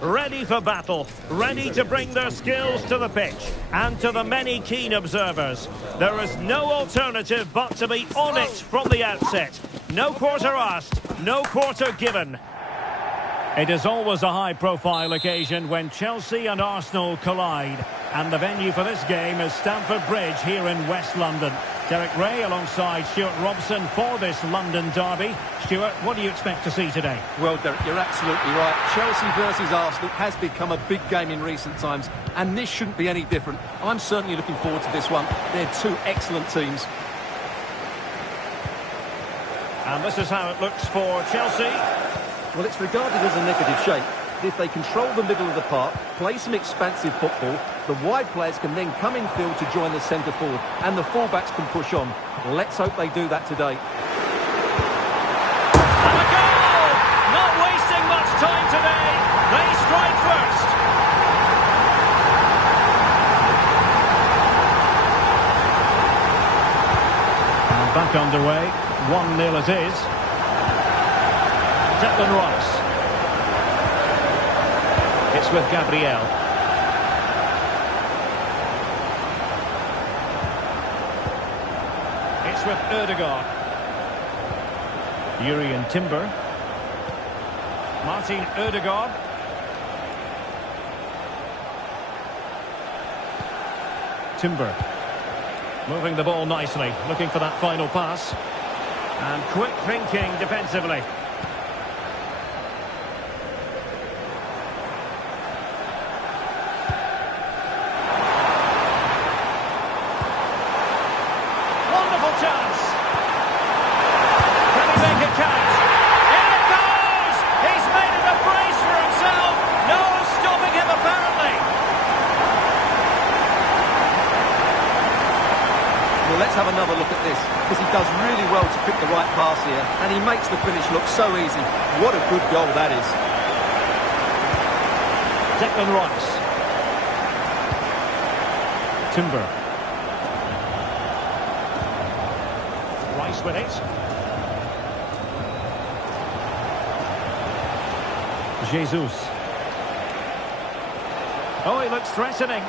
Ready for battle, ready to bring their skills to the pitch. And to the many keen observers, there is no alternative but to be on it from the outset. No quarter asked, no quarter given. It is always a high-profile occasion when Chelsea and Arsenal collide. And the venue for this game is Stamford Bridge here in West London. Derek Ray alongside Stuart Robson for this London derby. Stuart, what do you expect to see today? Well, Derek, you're absolutely right. Chelsea versus Arsenal has become a big game in recent times, and this shouldn't be any different. I'm certainly looking forward to this one. They're two excellent teams. And this is how it looks for Chelsea. Well, it's regarded as a negative shape. If they control the middle of the park, play some expansive football, the wide players can then come in field to join the centre forward, and the fullbacks can push on. Let's hope they do that today. And a goal! Not wasting much time today. They strike first. And back underway. 1-0 it is. Declan Rice. It's with Gabriel. It's with Ødegaard. Jurriën Timber. Martin Ødegaard. Timber. Moving the ball nicely, looking for that final pass. And quick thinking defensively. Chance. Can he make it count? In it goes! He's made it a brace for himself. No one's stopping him, apparently. Well, let's have another look at this, because he does really well to pick the right pass here, and he makes the finish look so easy. What a good goal that is. Declan Rice. Timber. Rice with it. Jesus. Oh, he looks threatening.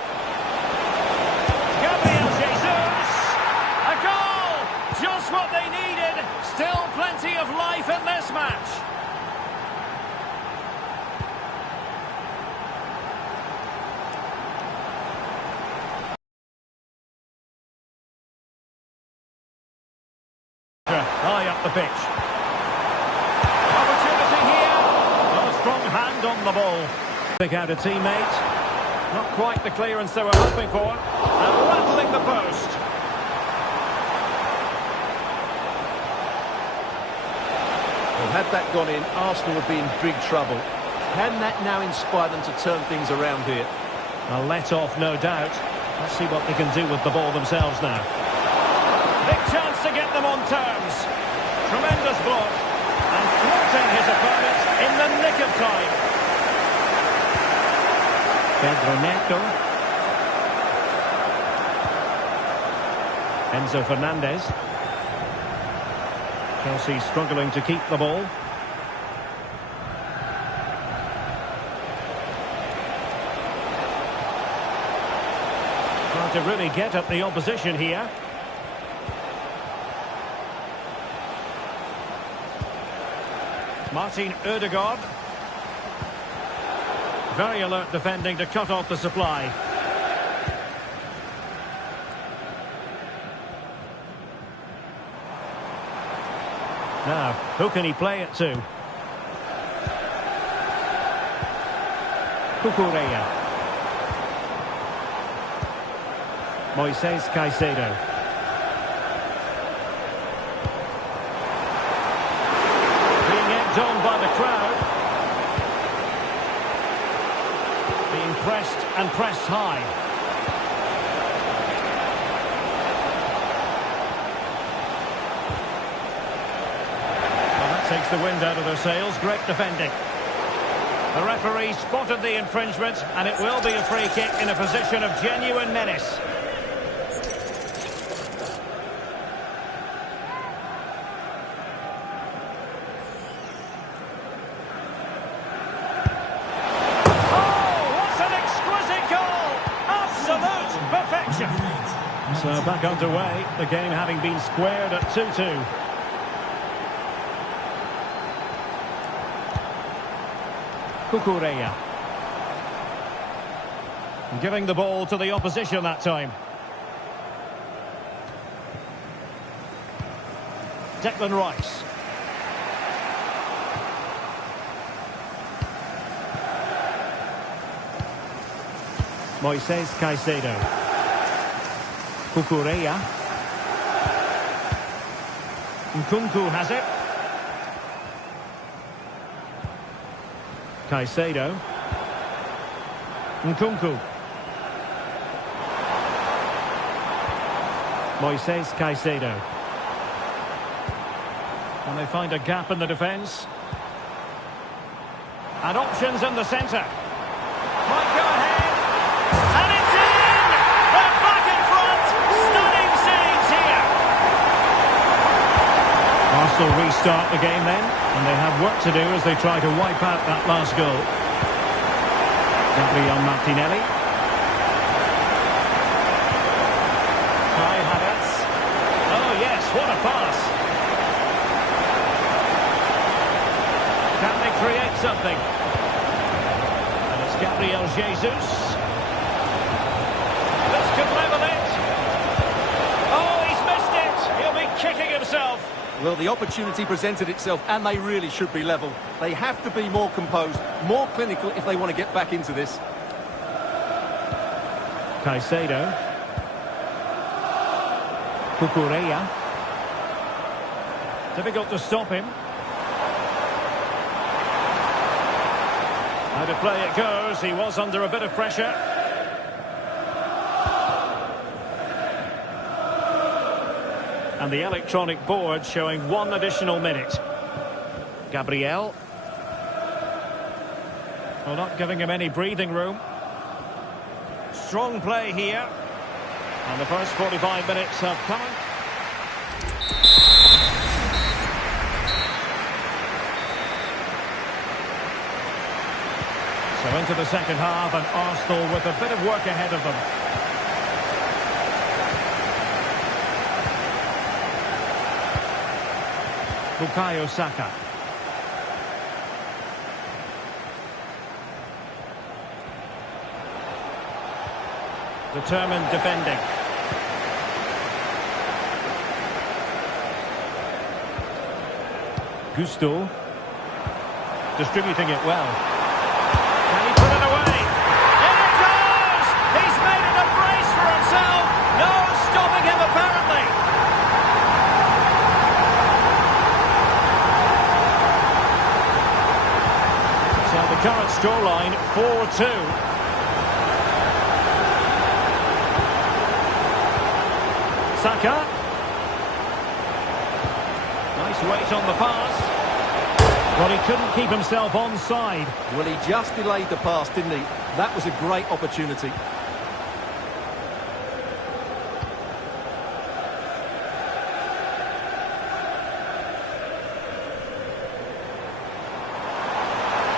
Gabriel Jesus! A goal! Just what they needed. Still plenty of life in this match. High up the pitch. Opportunity here. Well, a strong hand on the ball. Pick out a teammate. Not quite the clearance they were hoping for. And rattling the post. Well, had that gone in, Arsenal would be in big trouble. Can that now inspire them to turn things around here? A let-off, no doubt. Let's see what they can do with the ball themselves now. Big chance to get them on terms. Tremendous block. And thwarting his opponent in the nick of time. Pedro Neto. Enzo Fernandez. Chelsea struggling to keep the ball. Hard to really get at the opposition here. Martin Ødegaard. Very alert defending to cut off the supply. Now, who can he play it to? Cucurella. Moises Caicedo. On by the crowd. Being pressed and pressed high. Well, that takes the wind out of their sails. Great defending. The referee spotted the infringement, and it will be a free kick in a position of genuine menace. So back underway, the game having been squared at 2-2. Cucurella. Giving the ball to the opposition that time. Declan Rice. Moises Caicedo. Cucurella. Nkunku has it. Caicedo. Nkunku. Moises Caicedo. And they find a gap in the defence. And options in the centre. Might go ahead. And it's in! They're back in front! Stunning scenes here! Arsenal restart the game then. And they have work to do as they try to wipe out that last goal. Gabriel Martinelli. Kai Havertz. Oh yes, what a pass! Can they create something? And it's Gabriel Jesus. This could level it. Oh, he's missed it. He'll be kicking himself. Well, the opportunity presented itself, and they really should be level. They have to be more composed, more clinical if they want to get back into this. Caicedo. Cucurella. Difficult to stop him. How to play it goes. He was under a bit of pressure. And the electronic board showing 1 additional minute. Gabriel. Well, not giving him any breathing room. Strong play here. And the first 45 minutes have come. So into the second half, and Arsenal with a bit of work ahead of them. Bukayo Saka. Determined defending. Gusto. Distributing it well. Can he put it away? In it goes! He's made it a brace for himself. No stopping him apparently. So the current scoreline 4-2. Saka. Nice weight on the pass. Well, he couldn't keep himself onside. Well, he just delayed the pass, didn't he? That was a great opportunity.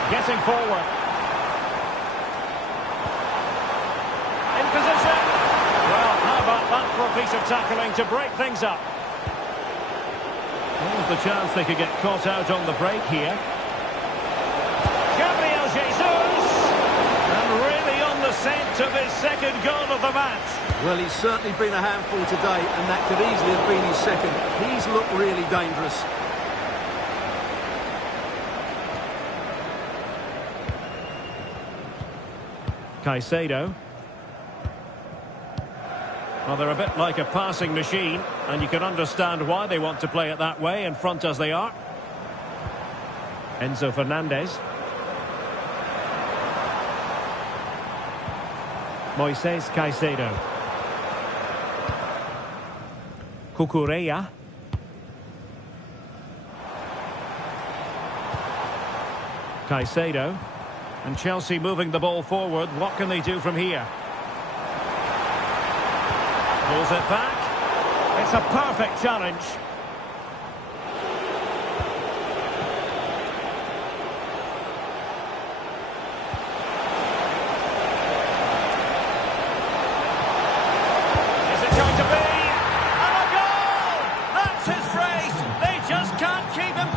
Getting forward. In position. Well, how about that for a piece of tackling to break things up? There's the chance they could get caught out on the break here. Gabriel Jesus! And really on the scent of his second goal of the match. Well, he's certainly been a handful today, and that could easily have been his second. He's looked really dangerous. Caicedo. Well, they're a bit like a passing machine, and you can understand why they want to play it that way, in front as they are. Enzo Fernandez. Moises Caicedo. Cucurella. Caicedo. And Chelsea moving the ball forward. What can they do from here? Pulls it back. It's a perfect challenge. Is it going to be?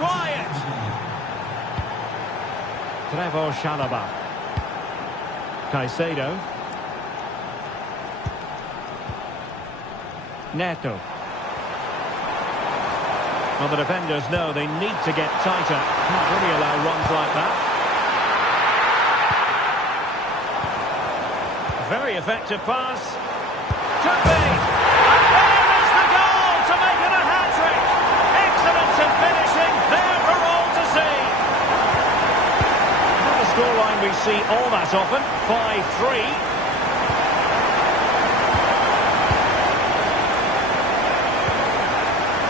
quiet. Trevor Chalobah. Caicedo. Neto. Well, the defenders know they need to get tighter. Can't really allow runs like that. Very effective pass. Could be. And there is the goal to make it a hat-trick. Excellence in finishing, there for all to see. Not the scoreline we see all that often. 5-3.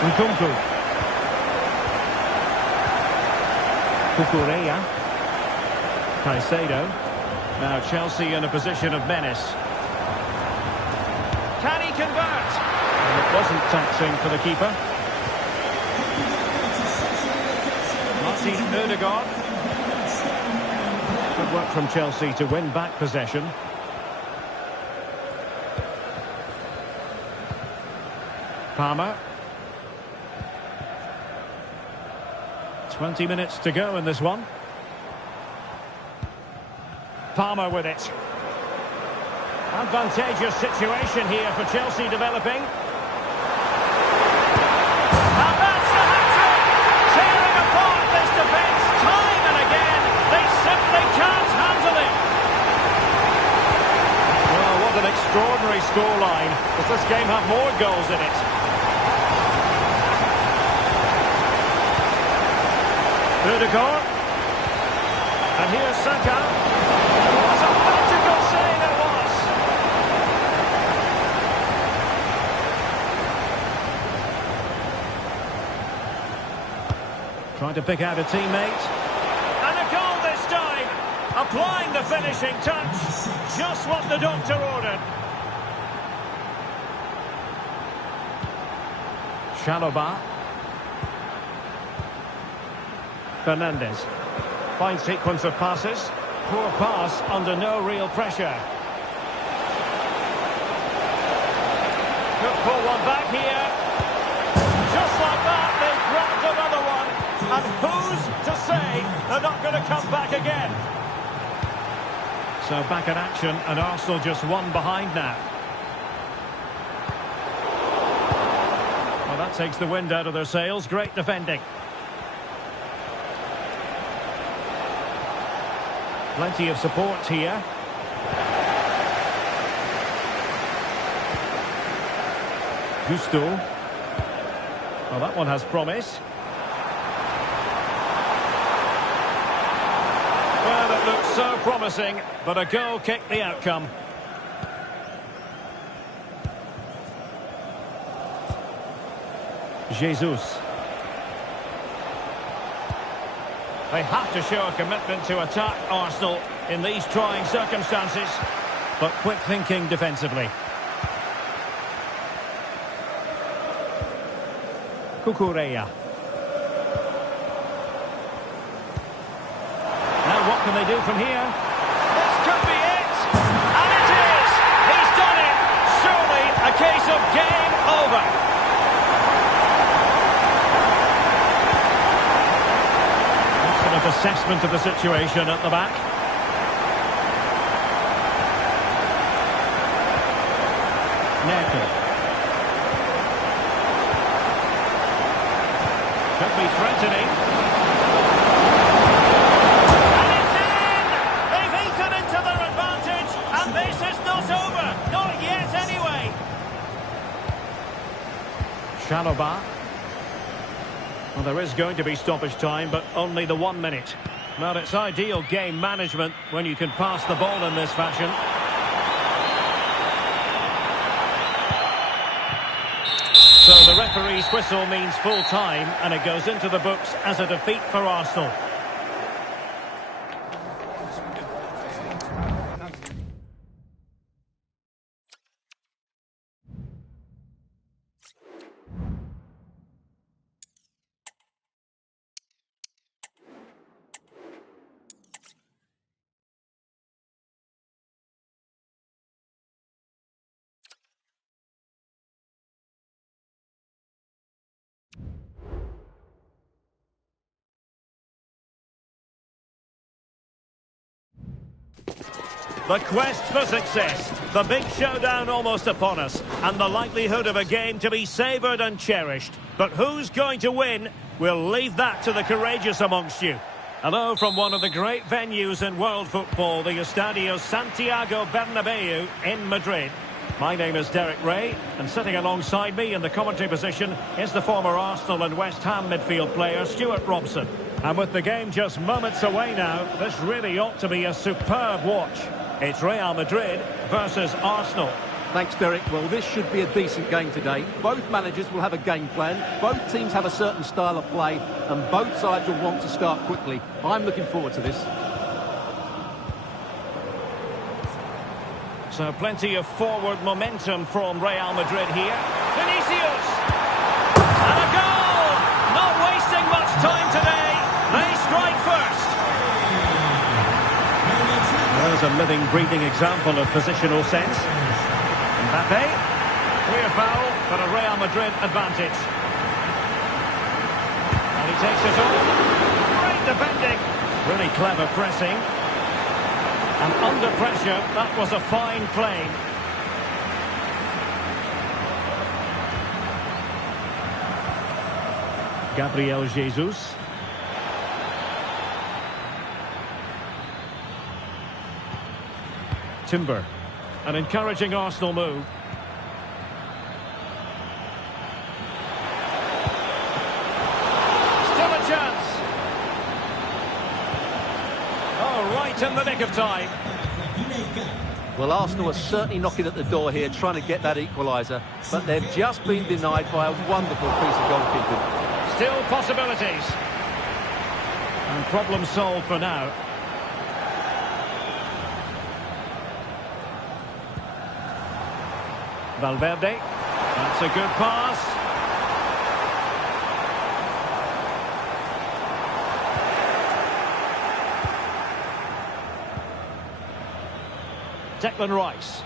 Nkunku. Cucurella. Caicedo. Now Chelsea in a position of menace. Can he convert? And it wasn't taxing for the keeper. Martin Odegaard. Good work from Chelsea to win back possession. Palmer. 20 minutes to go in this one. Palmer with it. Advantageous situation here for Chelsea developing. And that's the hat-trick! Tearing apart this defence time and again. They simply can't handle it. Well, what an extraordinary scoreline. Does this game have more goals in it? Odegaard. And here's Saka. What a magical save it was! Trying to pick out a teammate. And a goal this time! Applying the finishing touch. Just what the doctor ordered. Chalobah. Fernandes. Fine sequence of passes. Poor pass under no real pressure. Could pull one back here. Just like that, they've grabbed another one. And who's to say they're not going to come back again? So back in action, and Arsenal just one behind now. Well, that takes the wind out of their sails. Great defending. Plenty of support here. Gusto. Well, that one has promise. Well, it looks so promising, but a goal kicked the outcome. Jesus. They have to show a commitment to attack Arsenal in these trying circumstances, but quick thinking defensively. Cucurella. Now what can they do from here? This could be it! And it is! He's done it! Surely a case of game over. Assessment of the situation at the back. Neto. Could be threatening. And it's in! They've eaten into their advantage, and this is not over. Not yet, anyway. Chalobah. Well, there is going to be stoppage time, but only the 1 minute. Well, it's ideal game management when you can pass the ball in this fashion. So the referee's whistle means full time, and it goes into the books as a defeat for Arsenal. The quest for success, the big showdown almost upon us, and the likelihood of a game to be savoured and cherished. But who's going to win? We'll leave that to the courageous amongst you. Hello from one of the great venues in world football, the Estadio Santiago Bernabeu in Madrid. My name is Derek Ray, and sitting alongside me in the commentary position is the former Arsenal and West Ham midfield player Stuart Robson. And with the game just moments away now, this really ought to be a superb watch. It's Real Madrid versus Arsenal. Thanks, Derek. Well, this should be a decent game today. Both managers will have a game plan. Both teams have a certain style of play, and both sides will want to start quickly. I'm looking forward to this. So plenty of forward momentum from Real Madrid here. Vinicius! And a goal! Not wasting much time today. They strike first. There's a living, breathing example of positional sense. Mbappe, clear foul, but a Real Madrid advantage. And he takes it on. Great defending. Really clever pressing. And under pressure, that was a fine play. Gabriel Jesus. Timber. An encouraging Arsenal move. Still a chance. Oh, right in the nick of time. Well, Arsenal are certainly knocking at the door here, trying to get that equaliser. But they've just been denied by a wonderful piece of goalkeeping. Still possibilities. And problem solved for now. Valverde, that's a good pass. Declan Rice.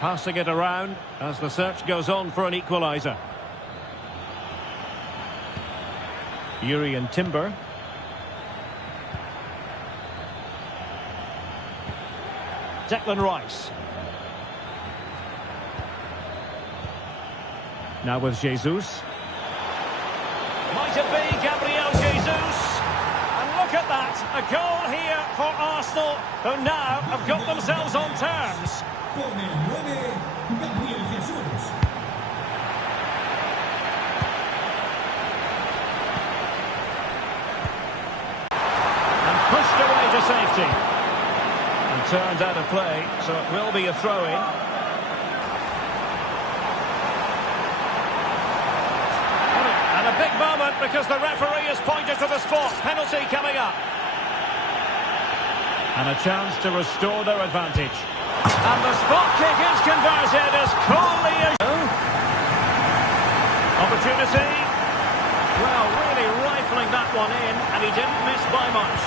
Passing it around as the search goes on for an equaliser. Yuri and Timber. Declan Rice. Now with Jesus. Might it be Gabriel Jesus? And look at that, a goal here for Arsenal, who now have got themselves on terms. Pushed away to safety. And turned out of play, so it will be a throw-in. And a big moment because the referee has pointed to the spot. Penalty coming up. And a chance to restore their advantage. And the spot kick is converted as coolly as... Opportunity. Well, really rifling that one in, and he didn't miss by much.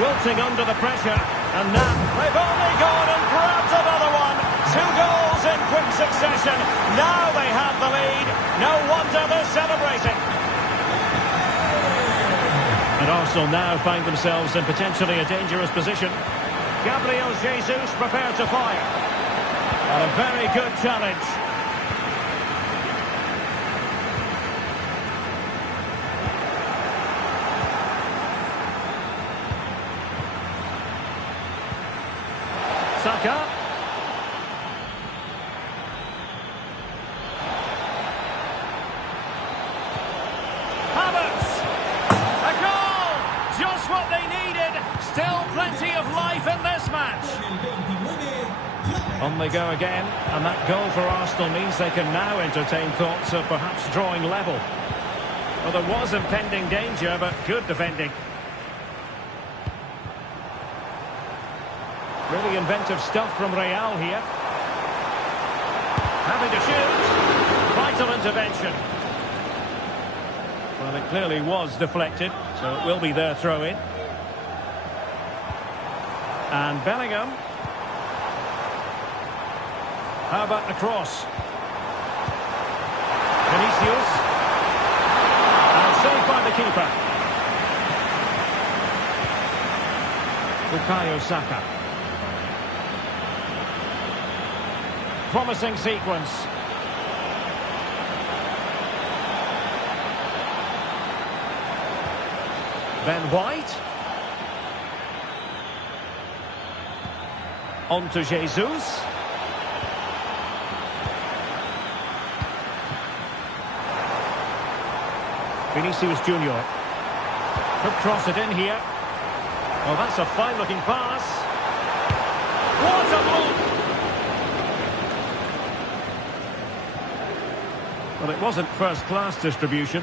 Wilting under the pressure, and now they've only gone and grabbed another one. 2 goals in quick succession. Now they have the lead. No wonder they're celebrating. And Arsenal now find themselves in potentially a dangerous position. Gabriel Jesus prepared to fire. And a very good challenge. Saka. Havertz. A goal! Just what they needed. Still plenty of life in this match. On they go again, and that goal for Arsenal means they can now entertain thoughts of perhaps drawing level. Well, there was impending danger, but good defending. Really inventive stuff from Real here. Having to shoot. Vital intervention. Well, it clearly was deflected, so it will be their throw-in. And Bellingham. How about the cross? Vinicius. And saved by the keeper. Bukayo Saka. Promising sequence. Ben White. On to Jesus. Vinicius Junior. Could cross it in here. Well, that's a fine-looking pass. What a block! Well, it wasn't first-class distribution.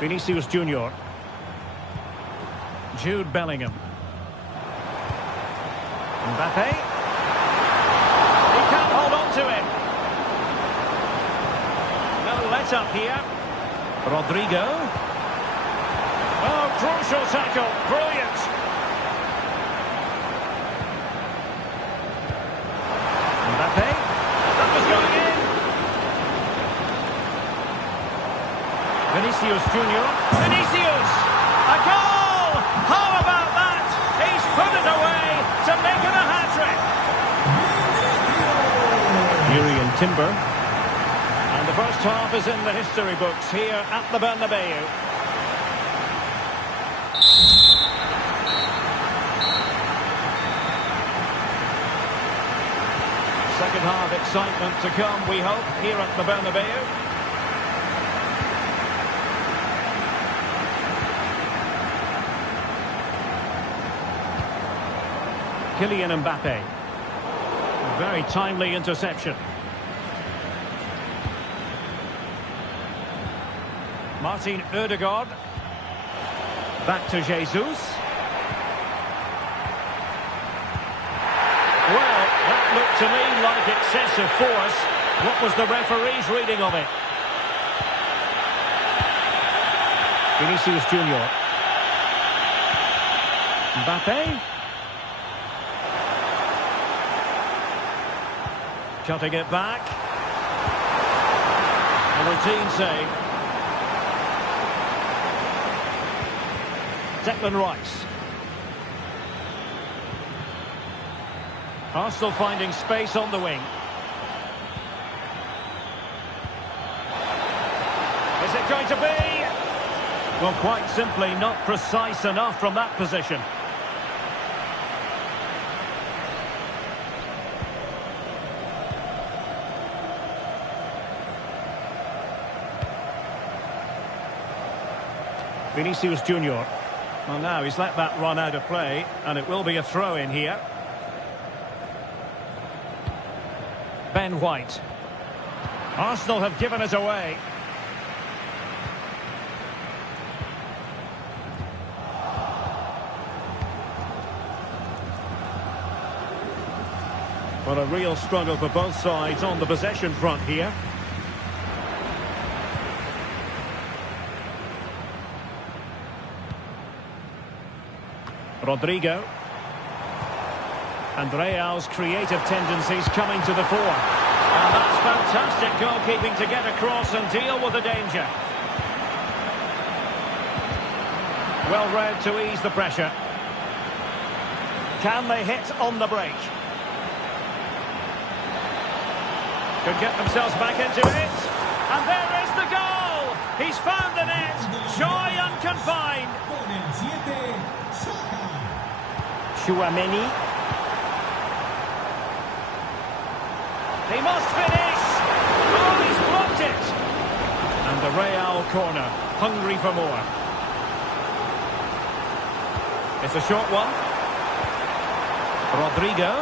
Vinicius Junior. Jude Bellingham. Mbappe. He can't hold on to it. No let-up here. Rodrigo. Oh, crucial tackle. Brilliant. Mbappe. That was going in. Vinicius Junior. Vinicius! A goal! How about that? He's put it away to make it a hat-trick. Urian Timber. And the first half is in the history books here at the Bernabeu. Second half excitement to come, we hope, here at the Bernabeu. Kylian Mbappe. Very timely interception. Martin Ødegaard. Back to Jesus. Well, that looked to me like excessive force. What was the referee's reading of it? Vinicius Junior. Mbappe. Cutting it back. A routine save. Declan Rice. Arsenal finding space on the wing. Is it going to be? Well, quite simply not precise enough from that position. Vinicius Junior. Well, now he's let that run out of play, and it will be a throw-in here. Ben White. Arsenal have given it away. Well, a real struggle for both sides on the possession front here. Rodrigo. And Real's creative tendencies coming to the fore. And that's fantastic goalkeeping to get across and deal with the danger. Well read to ease the pressure. Can they hit on the break? Could get themselves back into it. And there is the goal! He's found the net. Joy unconfined. Chouameni. He must finish! Oh, he's blocked it! And the Real corner, hungry for more. It's a short one. Rodrigo.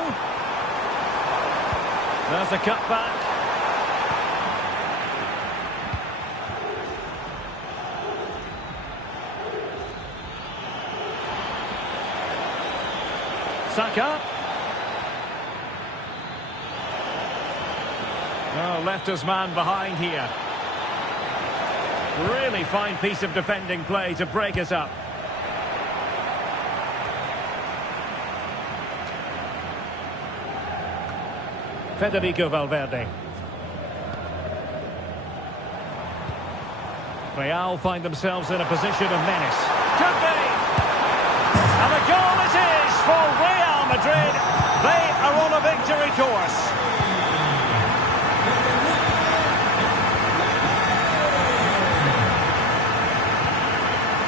There's a cutback. Saka. Oh, left his man behind here. Really fine piece of defending play to break us up. Federico Valverde. Real find themselves in a position of menace. Could be! And a goal it is for Real Madrid. They are on a victory course.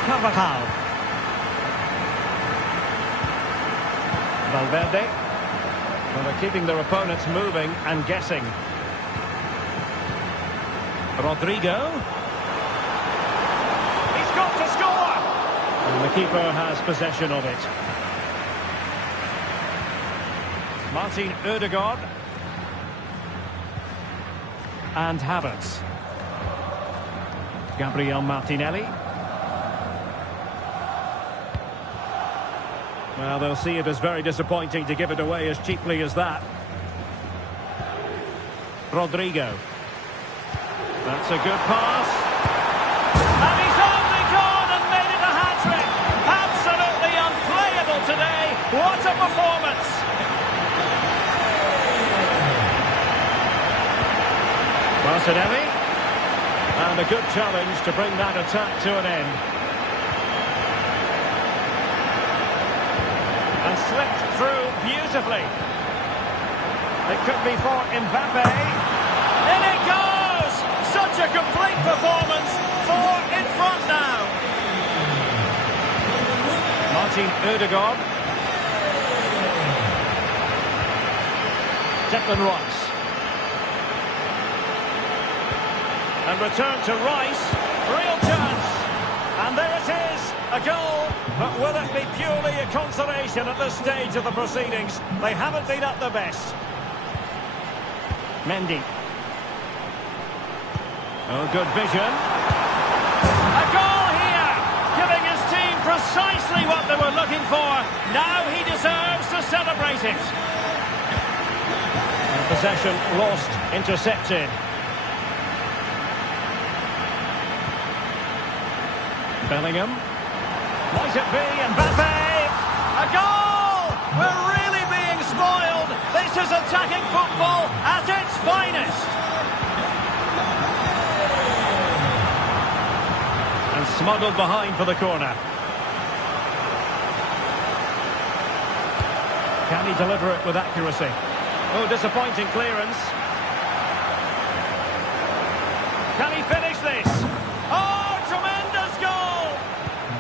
Carvajal. Valverde. Well, they're keeping their opponents moving and guessing. Rodrigo. He's got to score! And the keeper has possession of it. Martin Ødegaard. And Havertz. Gabriel Martinelli. Well, they'll see it as very disappointing to give it away as cheaply as that. Rodrigo. That's a good pass. And he's only gone and made it a hat-trick. Absolutely unplayable today. What a performance. Martinelli. And a good challenge to bring that attack to an end. And slipped through beautifully. It could be for Mbappe. In it goes! Such a complete performance. 4 in front now. Martin Ødegaard. Declan Rice. And return to Rice. Real chance. And there it is. A goal. But will it be purely a consolation at this stage of the proceedings? They haven't been at their best. Mendy. Oh, good vision. A goal here, giving his team precisely what they were looking for. Now he deserves to celebrate it. And possession lost, intercepted. Bellingham. Might it be Mbappe? A goal! We're really being spoiled. This is attacking football at its finest. And smuggled behind for the corner. Can he deliver it with accuracy? Oh, disappointing clearance. Can he finish this? Oh, tremendous goal!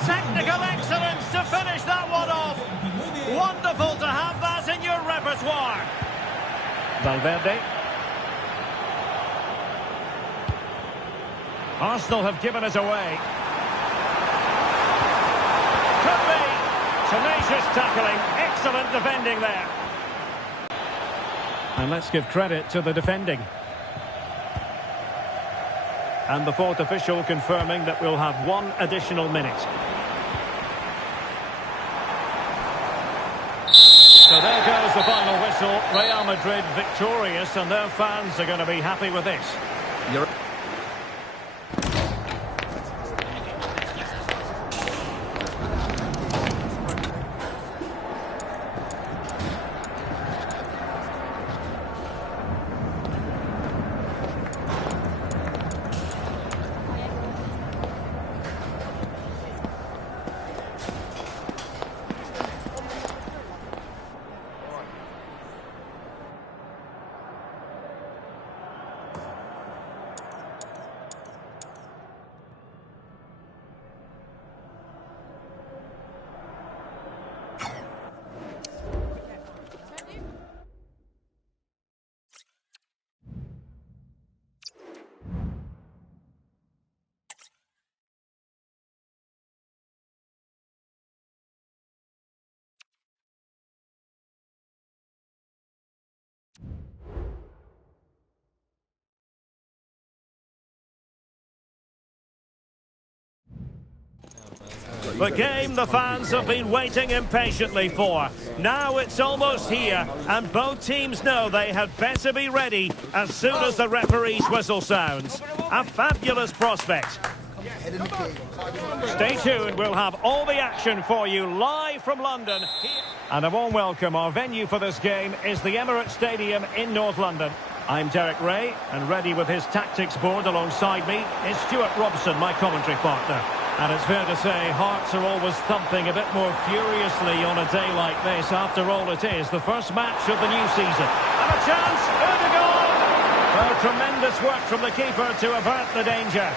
Technical excellence to finish that one off. Wonderful to have that in your repertoire. Valverde. Arsenal have given it away. Could be. Tenacious tackling. Excellent defending there. And let's give credit to the defending. And the fourth official confirming that we'll have 1 additional minute. So there goes the final whistle. Real Madrid victorious, and their fans are going to be happy with this. The game the fans have been waiting impatiently for. Now it's almost here, and both teams know they had better be ready as soon as the referee's whistle sounds. A fabulous prospect. Stay tuned, we'll have all the action for you live from London. And a warm welcome. Our venue for this game is the Emirates Stadium in North London. I'm Derek Ray, and ready with his tactics board alongside me is Stuart Robson, my commentary partner. And it's fair to say hearts are always thumping a bit more furiously on a day like this. After all, it is the first match of the new season. And a chance, Erdogan! Oh, tremendous work from the keeper to avert the danger.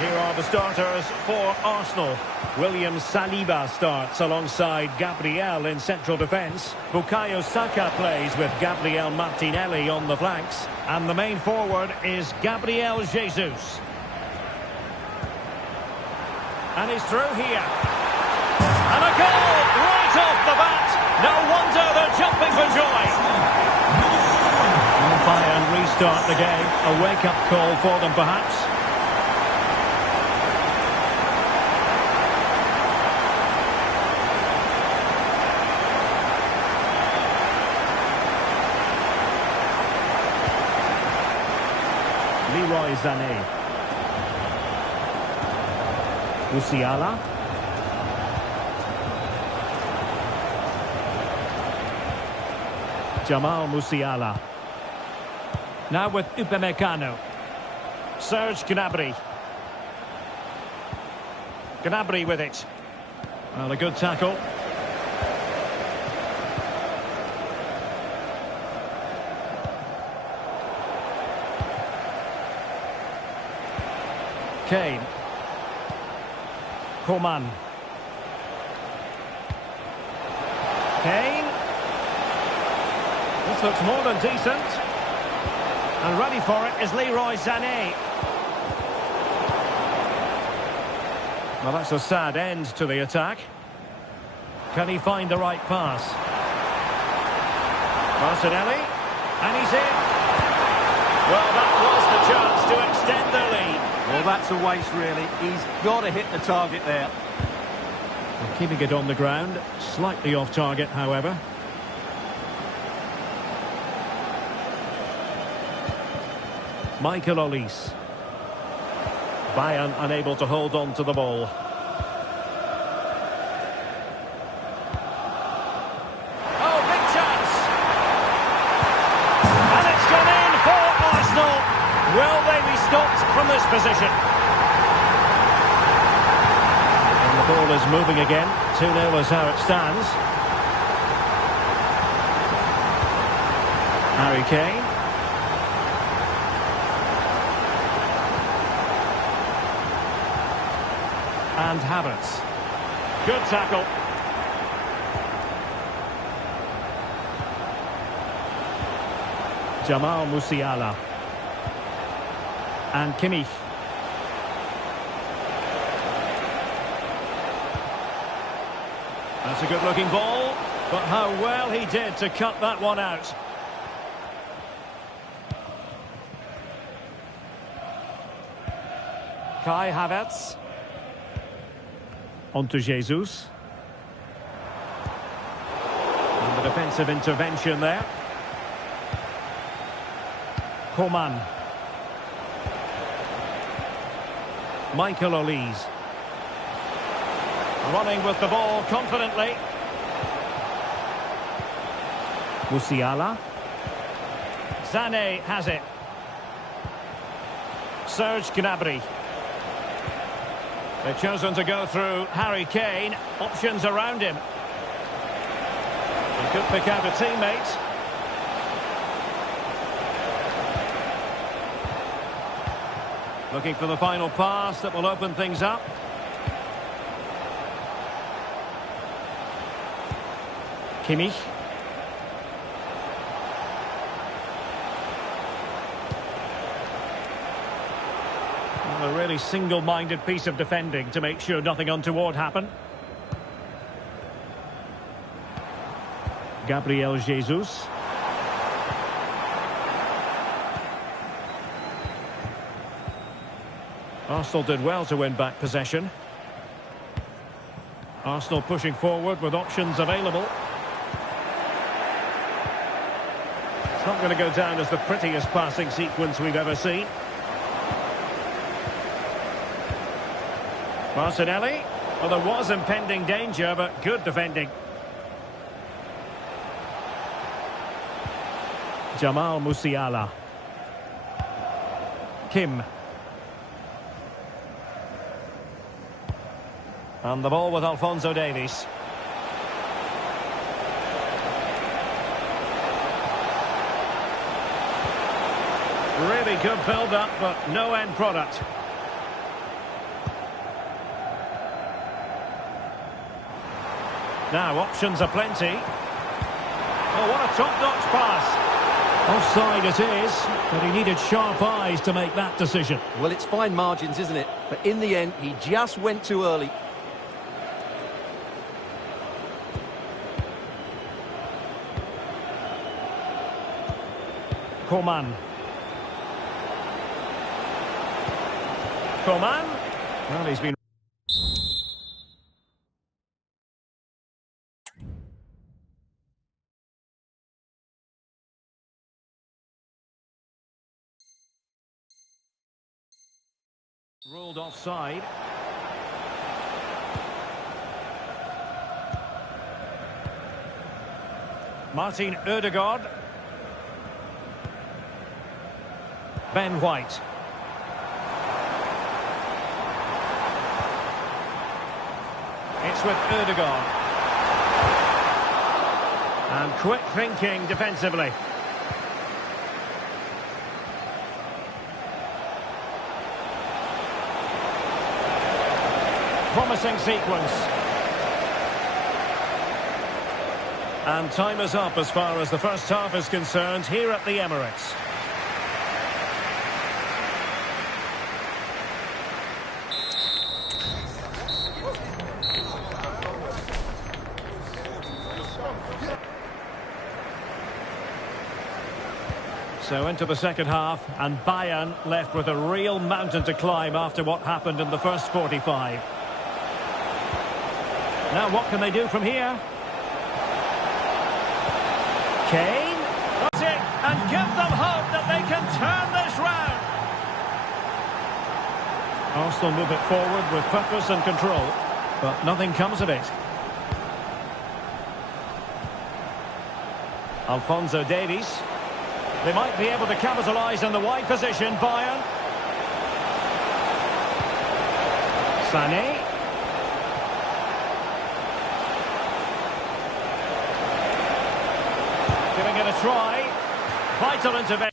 Here are the starters for Arsenal. William Saliba starts alongside Gabriel in central defence. Bukayo Saka plays with Gabriel Martinelli on the flanks. And the main forward is Gabriel Jesus. And he's through here. And a goal right off the bat. No wonder they're jumping for joy. Will Bayern restart the game? A wake-up call for them, perhaps. Leroy Sané. Musiala. Jamal Musiala. Now with Upamecano. Serge Gnabry. Gnabry with it. Well, a good tackle. Kane. Coman. Kane. This looks more than decent. And ready for it is Leroy Sané. Well, that's a sad end to the attack. Can he find the right pass? Martinelli. And he's in. Well, that was the chance to extend the lead. Well, that's a waste, really. He's got to hit the target there. Well, keeping it on the ground. Slightly off target, however. Michael Olise. Bayern unable to hold on to the ball. Oh, big chance! And it's gone in for Arsenal. Will they be stopped from this position? And the ball is moving again. 2-0 is how it stands. Harry Kane. And Havertz. Good tackle. Jamal Musiala. And Kimmich. That's a good-looking ball, but how well he did to cut that one out. Kai Havertz. On to Jesus. And the defensive intervention there. Coman. Michael Olise. Running with the ball confidently. Musiala. Sané has it. Serge Gnabry. They've chosen to go through Harry Kane. Options around him. He could pick out a teammate. Looking for the final pass that will open things up. Kimmich. A really single-minded piece of defending to make sure nothing untoward happened. Gabriel Jesus. Arsenal did well to win back possession. Arsenal pushing forward with options available. It's not going to go down as the prettiest passing sequence we've ever seen. Martinelli. Well, there was impending danger, but good defending. Jamal Musiala. Kim. And the ball with Alphonso Davies. Really good build-up, but no end product. Now, options are plenty. Oh, what a top-notch pass. Offside it is, but he needed sharp eyes to make that decision. Well, it's fine margins, isn't it? But in the end, he just went too early. Coman. Coman. Well, he's been... ruled offside. Martin Ødegaard. Ben White. It's with Ødegaard. And quick thinking defensively. Promising sequence. And time is up as far as the first half is concerned here at the Emirates. So into the second half, and Bayern left with a real mountain to climb after what happened in the first 45. Now what can they do from here? Kane, that's it, and give them hope that they can turn this round. Arsenal move it forward with purpose and control, but nothing comes of it. Alphonso Davies. They might be able to capitalise on the wide position, Bayern. Sané. Giving it a try. Vital intervention.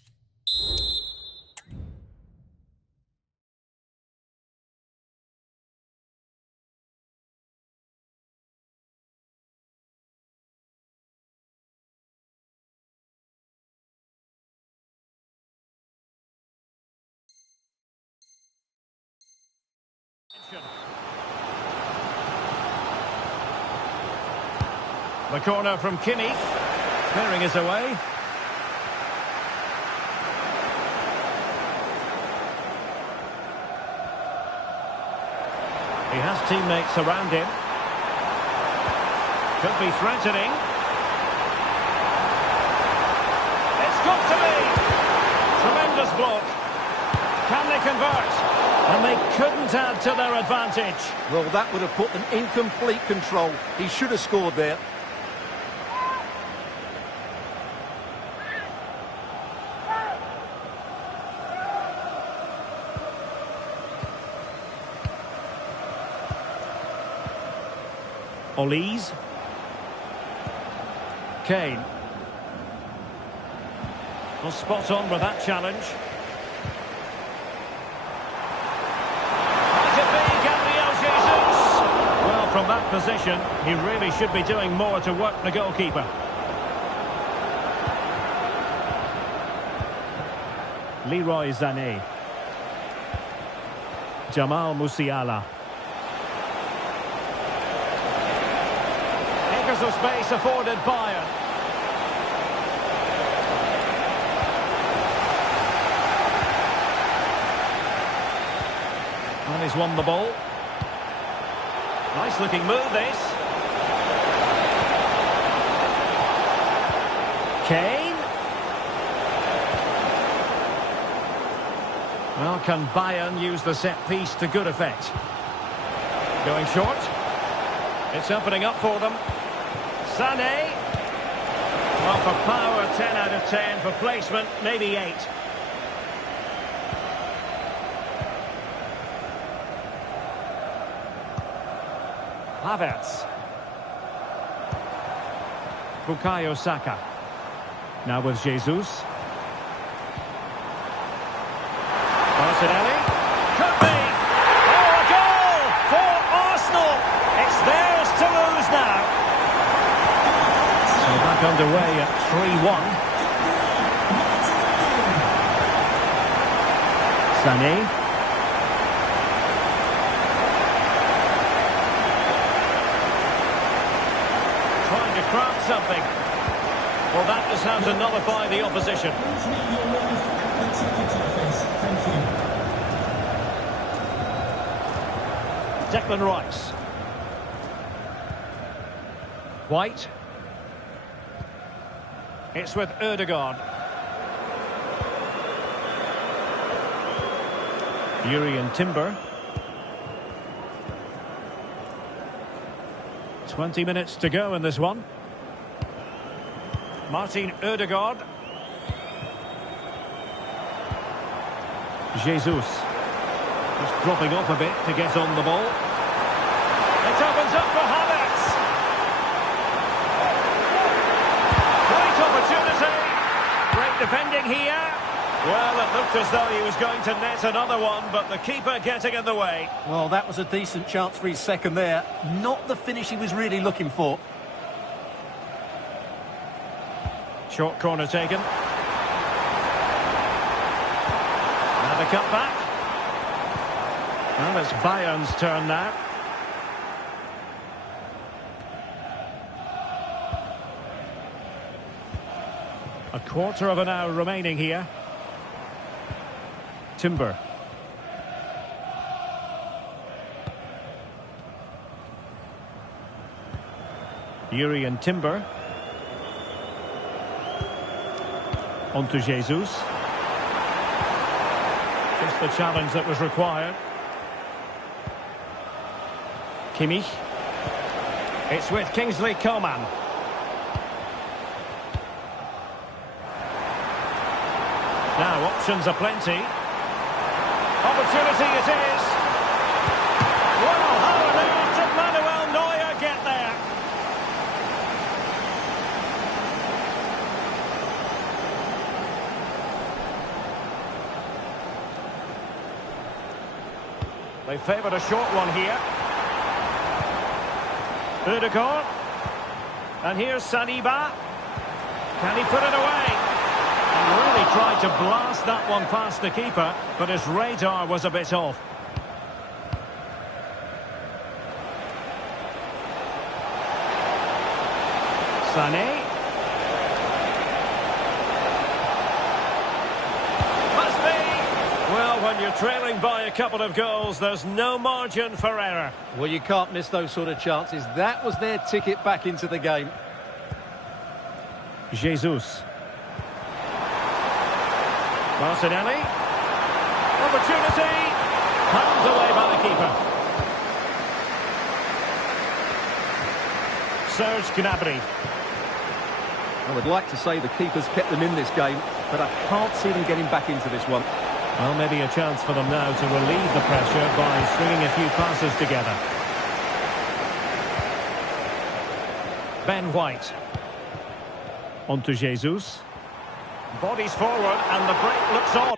The corner from Kimi. Clearing is away. He has teammates around him. Could be threatening. It's got to be! Tremendous block. Can they convert? And they couldn't add to their advantage. Well, that would have put them in complete control. He should have scored there. Olise. Kane. Well, spot on with that challenge. Well, from that position, he really should be doing more to work the goalkeeper. Leroy Sané. Jamal Musiala. Acres of space afforded Bayern. And he's won the ball. Nice looking move, this. Kane. Well, can Bayern use the set piece to good effect? Going short. It's opening up for them. Sané. Well, for power, 10 out of 10. For placement, maybe 8. Havertz. Bukayo Saka. Now with Jesus. Martinelli. Could be. Oh, a goal for Arsenal. It's theirs to lose now. So back underway at 3-1. Sané. Trying to craft something. Well, that is how to nullify the opposition. Declan Rice. White. It's with Ødegaard. Urian Timber. 20 minutes to go in this one. Martin Ødegaard. Jesus. Just dropping off a bit to get on the ball. It opens up for Havertz. Great opportunity. Great defending here. Well, it looked as though he was going to net another one, but the keeper getting in the way. Well, that was a decent chance for his second there. Not the finish he was really looking for. Short corner taken. Another cut back. Well, it's Bayern's turn now. A quarter of an hour remaining here. Timber. Urian Timber. On to Jesus. Just the challenge that was required. Kimmich. It's with Kingsley Coman. Now options aplenty. Opportunity it is. Well, how on earth did Manuel Neuer get there? They favoured a short one here. Ødegaard. And here's Saliba. Can he put it away? He really tried to blast that one past the keeper, but his radar was a bit off. Sané. Must be. Well, when you're trailing by a couple of goals, there's no margin for error. Well, you can't miss those sort of chances. That was their ticket back into the game. Jesus. Martinelli. Opportunity. Palmed away by the keeper. Serge Gnabry. I would like to say the keeper's kept them in this game, but I can't see them getting back into this one. Well, maybe a chance for them now to relieve the pressure by stringing a few passes together. Ben White. On to Jesus. Bodies forward and the break looks on.